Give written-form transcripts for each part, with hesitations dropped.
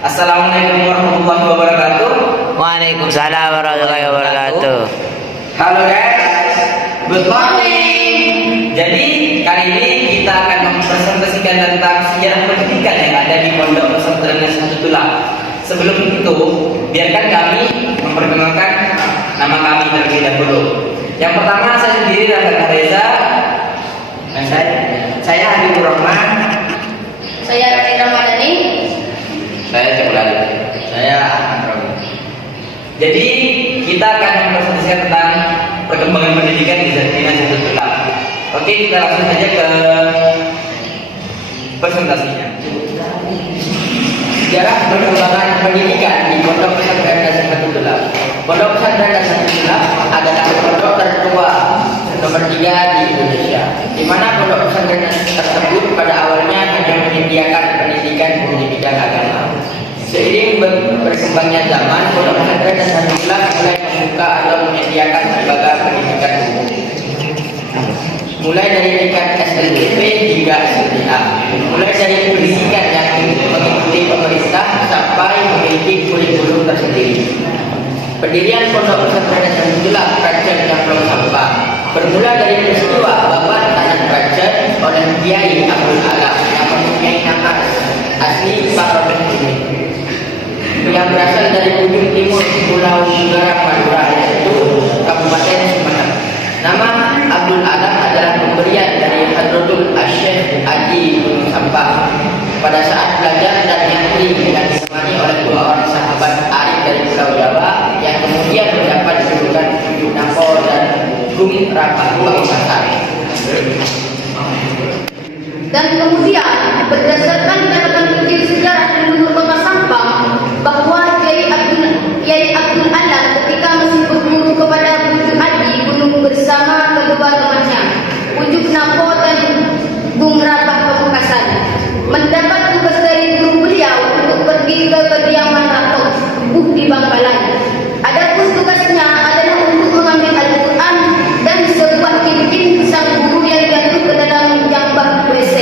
Assalamualaikum warahmatullahi wabarakatuh. Waalaikumsalam warahmatullahi wabarakatuh. Halo guys, good morning. Jadi kali ini kita akan mempresentasikan tentang sejarah pendidikan yang ada di Pondok Pesantren Nasrullah. Sebelum itu, biarkan kami memperkenalkan nama kami terlebih dahulu. Yang pertama, saya sendiri Raka Reza. Dan saya Habibur Rahman. Saya Rina Madani. Saya Cekulali. Saya Ahmad Rawi. Jadi kita akan mempresentasikan tentang perkembangan pendidikan di Nasrullah. Oke, kita langsung saja ke presentasinya. Sejarah perkembangan pendidikan di Pondok Pesantren Nasrullah. Pondok Pesantren Nasrullah adalah pondok tertua nomor 3 di Indonesia, di mana pondok pesantren tersebut pada awalnya hanya menyediakan pendidikan agama. Seiring berkembangnya zaman, pondok pesantren Nasrullah mulai membuka atau menyediakan lembaga pendidikan umum, mulai dari tingkat SLDP hingga SLDA, mulai dari pendidikan yang mengikuti pemerintah sampai memiliki kurikulum tersendiri. Pendirian Pondok Pesantren Nasrullah Kerajaan Kampung Sampah bermula dari peristiwa babat tanah kerajaan oleh Kiai Abdul Alam yang mempunyai nama asli Parabet Bumi, yang berasal dari ujung timur Pulau Garang Madura, yaitu Kabupaten Sumeneb. Nama Abdul Alam adalah pemberian dari Hadratul Asyikh Haji Gunung Sampah pada saat belajar dan nyantri yang ditemani oleh 2 orang sahabat arif dari Pulau Jawa yang kemudian mendapat julukan Tujuh Napo dan Gung Rapah Pamekasan. Dan kemudian berdasarkan catatan kecil sejarah leluhur Kota Sampang bahwa Kiai Abdul Alam ketika masih berguru kepada Bujuk Haji Gunung bersama kedua temannya Bujuk Napo dan Gung Rapah Pamekasan mendapat tugas dari guru beliau untuk pergi ke kediaman Ratu Buh di Bangkalan. Adapun tugasnya adalah untuk mengambil Al-Quran dan sebuah cincin sang guru yang jatuh ke dalam jambah WC.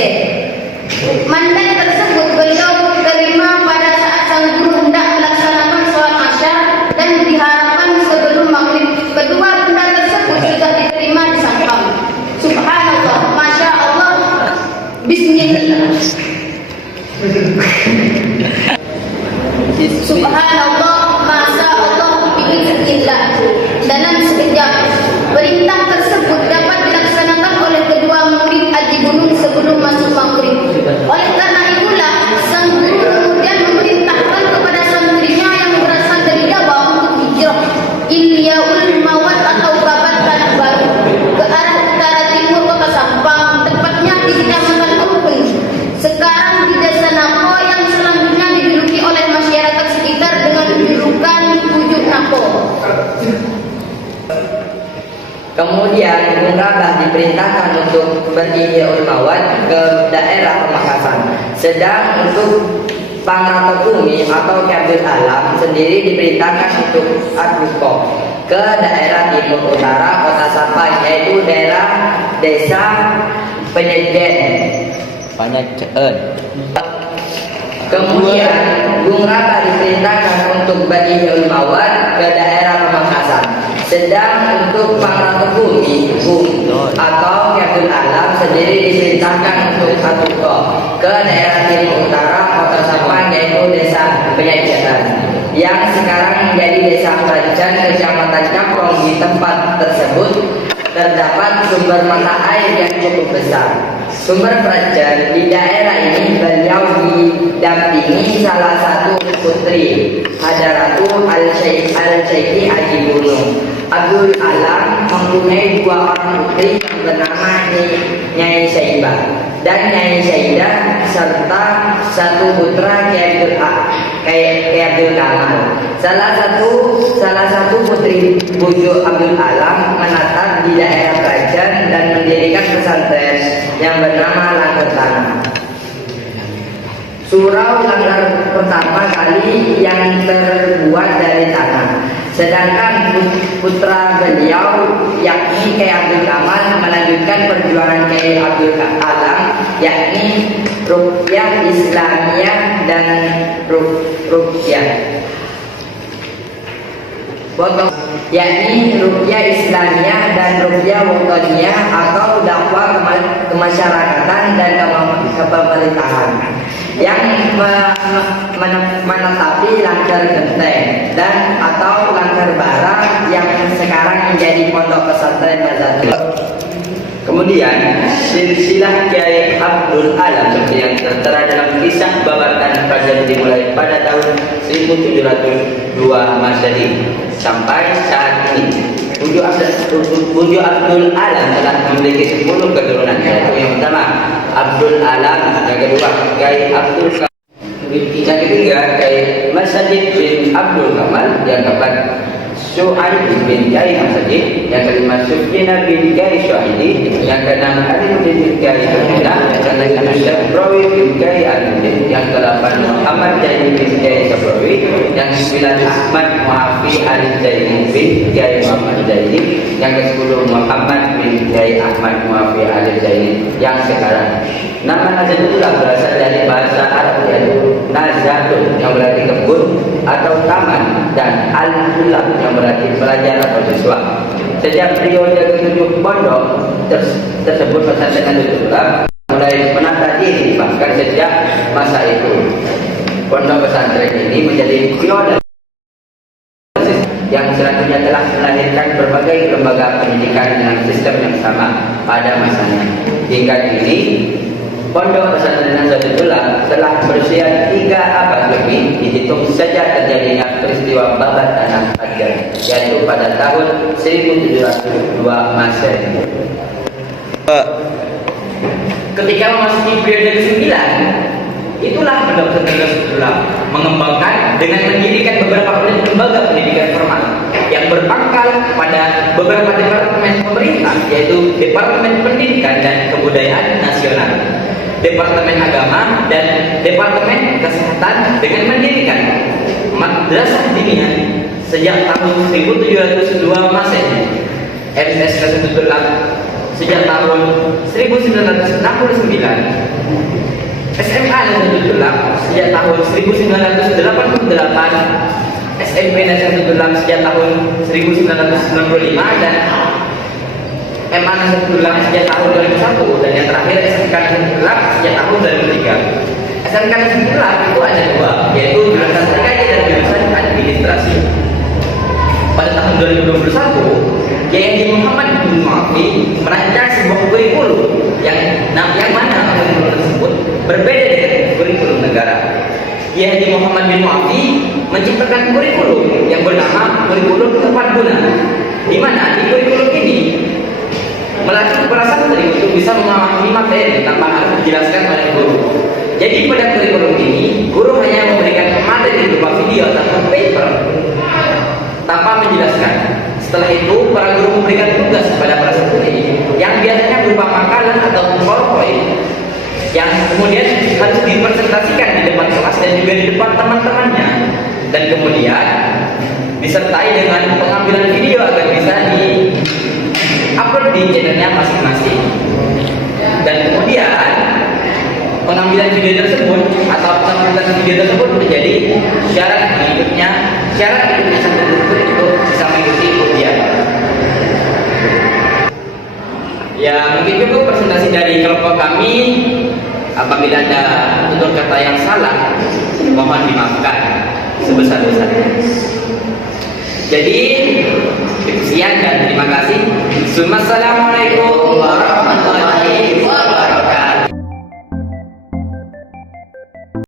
Mandat tersebut beliau terima pada saat sang guru hendak melaksanakan sholat Asar dan diharapkan sebelum maghrib. Kedua benda tersebut sudah diterima di Sampang. Subhanallah, Masya Allah, Bismillah. Subhanallah, Masya Allah, Bismillah. Dalam sekejap, perintah tersebut dapat dilaksanakan oleh kedua murid Haji Gunung sebelum masuk maghrib. Oleh karena itulah, sang guru kemudian memerintahkan kepada santrinya yang berasal dari Jawa untuk hijrah Ilyaul Mawad atau Babat Tanah Baru ke arah utara timur Kota Sampang, tepatnya di Kecamatan Kumpul. Sekarang di Desa Napo yang selanjutnya diduduki oleh masyarakat sekitar dengan julukan Bujuk Napo. Kemudian Bung Rabah diperintahkan untuk berihya'ul mawad ke daerah Pamekasan. Sedang untuk Pangrata Bumi atau Ki Abdul Alam sendiri diperintahkan untuk Adbuko ke daerah timur utara Kota Sampang, yaitu daerah Desa Penyejen. Kemudian Bung Rabah diperintahkan untuk berihya'ul mawad ke daerah Pamekasan. Sedang untuk Pangrata Bumi atau Ki Abdul Alam sendiri diperintahkan untuk Adbuko ke daerah timur utara Kota Sampang, yaitu Desa Penyejeran, yang sekarang menjadi Desa Kerajaan Kecamatan Caprong. Di tempat tersebut terdapat sumber mata air yang cukup besar. Sumber kerajaan di daerah ini beliau didampingi salah satu putri, Hadratu Al-Syeikhi Haji Gunung. Abdul Alam mempunyai 2 orang putri yang bernama Nyai Saibah dan Nyai Saidah serta 1 putra Ki Abdul Kamal. Salah satu putri Bujuk Abdul Alam menatap di daerah kerajaan dan mendirikan pesantren yang bernama Langgar Tanah. Surau Langgar pertama kali yang terbuat dari tanah. Sedangkan putra beliau yakni Kiai Abdul Kamal melanjutkan perjuangan Kiai Abdul Alam yakni ruqyah Islamiyah dan ruqyah yakni ruqyah Islamiyah dan ruqyah wataniyah atau dakwah kemasyarakatan dan kepemerintahan yang menetapi langgar genteng dan atau langgar bara yang sekarang menjadi pondok pesantren Nazatul. Kemudian silsilah Kiai Abdul Alam seperti yang tertera dalam kisah Babatan Kerajaan dimulai pada tahun 1702 Masehi sampai saat ini. Buju Abdul Alam telah memiliki 10 keturunan, yaitu yang pertama Abdul Alam, yang kedua Kiai Abdul Kamal, yang ketiga Kiai Masjid bin Abdul Kamal, yang keempat Su'aib bin Kiai Masjid, yang kelima Sufina bin Kiai Syuaidi, yang keenam Ali bin Kiai Syuaida, yang ketujuh Syabrawi bin Kiai Al-Mudin, yang kedelapan Muhammad Jaini bin Kiai Syabrawi, yang kesembilan Ahmad Muhafi Al-Jaini bin Kiai Muhammad Jaini, yang ke-10 Muhammad bin Kiai Ahmad Muhafi Al-Jaini, yang sekarang. Nama Nazatullah berasal dari bahasa Arab yaitu Nazatun yang berarti kebun atau taman, dan Al-Ulab yang berarti pelajar atau siswa. Sejak periode ke-7 pondok tersebut pesantren Nazatullah mulai menata diri, bahkan sejak masa itu pondok pesantren ini menjadi pionir yang selanjutnya telah melahirkan berbagai lembaga pendidikan dengan sistem yang sama pada masanya. Hingga kini Pondok Pesantren Nazatullah telah berusia 3 abad lebih dihitung sejak terjadinya peristiwa babat tanah Hajar, yaitu pada tahun 1702 Masehi. Ketika memasuki periode ke-9, itulah Pondok Pesantren Nazatullah mengembangkan dengan mendirikan beberapa lembaga pendidikan formal yang berpangkal pada beberapa departemen pemerintah, yaitu Departemen Pendidikan dan Kebudayaan Nasional, Departemen Agama, dan Departemen Kesehatan, dengan mendirikan Madrasah Diniyah sejak tahun 1702 Masehi, MTS Nazatullah sejak tahun 1969, SMA Nazatullah sejak tahun 1988, SMP Nazatullah sejak tahun 1995, dan MA Nazatullah sejak tahun 2001, dan yang terakhir SMK Nazatullah sejak tahun 2003. SMK Nazatullah itu ada 2, yaitu jurusan TKJ dan jurusan administrasi. Pada tahun 2021, Kiai Muhammad bin Mu'afi merancang sebuah kurikulum yang mana kurikulum tersebut berbeda dengan kurikulum negara. Kiai Muhammad bin Mu'afi menciptakan kurikulum yang bernama kurikulum tepat guna, di mana di kurikulum ini melatih para santri untuk bisa memahami materi tanpa harus dijelaskan oleh guru. Jadi pada kurikulum ini, guru hanya memberikan materi berupa video atau paper tanpa menjelaskan. Setelah itu, para guru memberikan tugas kepada para santri yang biasanya berupa makalah atau PowerPoint yang kemudian harus dipresentasikan di depan kelas dan juga di depan teman-temannya, dan kemudian disertai dengan pengambilan video agar bisa di-upload di channelnya masing-masing. Dan kemudian pengambilan video tersebut atau pengambilan video tersebut menjadi syarat ikutnya santri tersebut untuk bisa mengikuti ujian. Ya, mungkin cukup presentasi dari kelompok kami. Apabila ada tutur kata yang salah, mohon dimaafkan sebesar-besarnya. Jadi, sekian dan terima kasih. Assalamualaikum warahmatullahi wabarakatuh.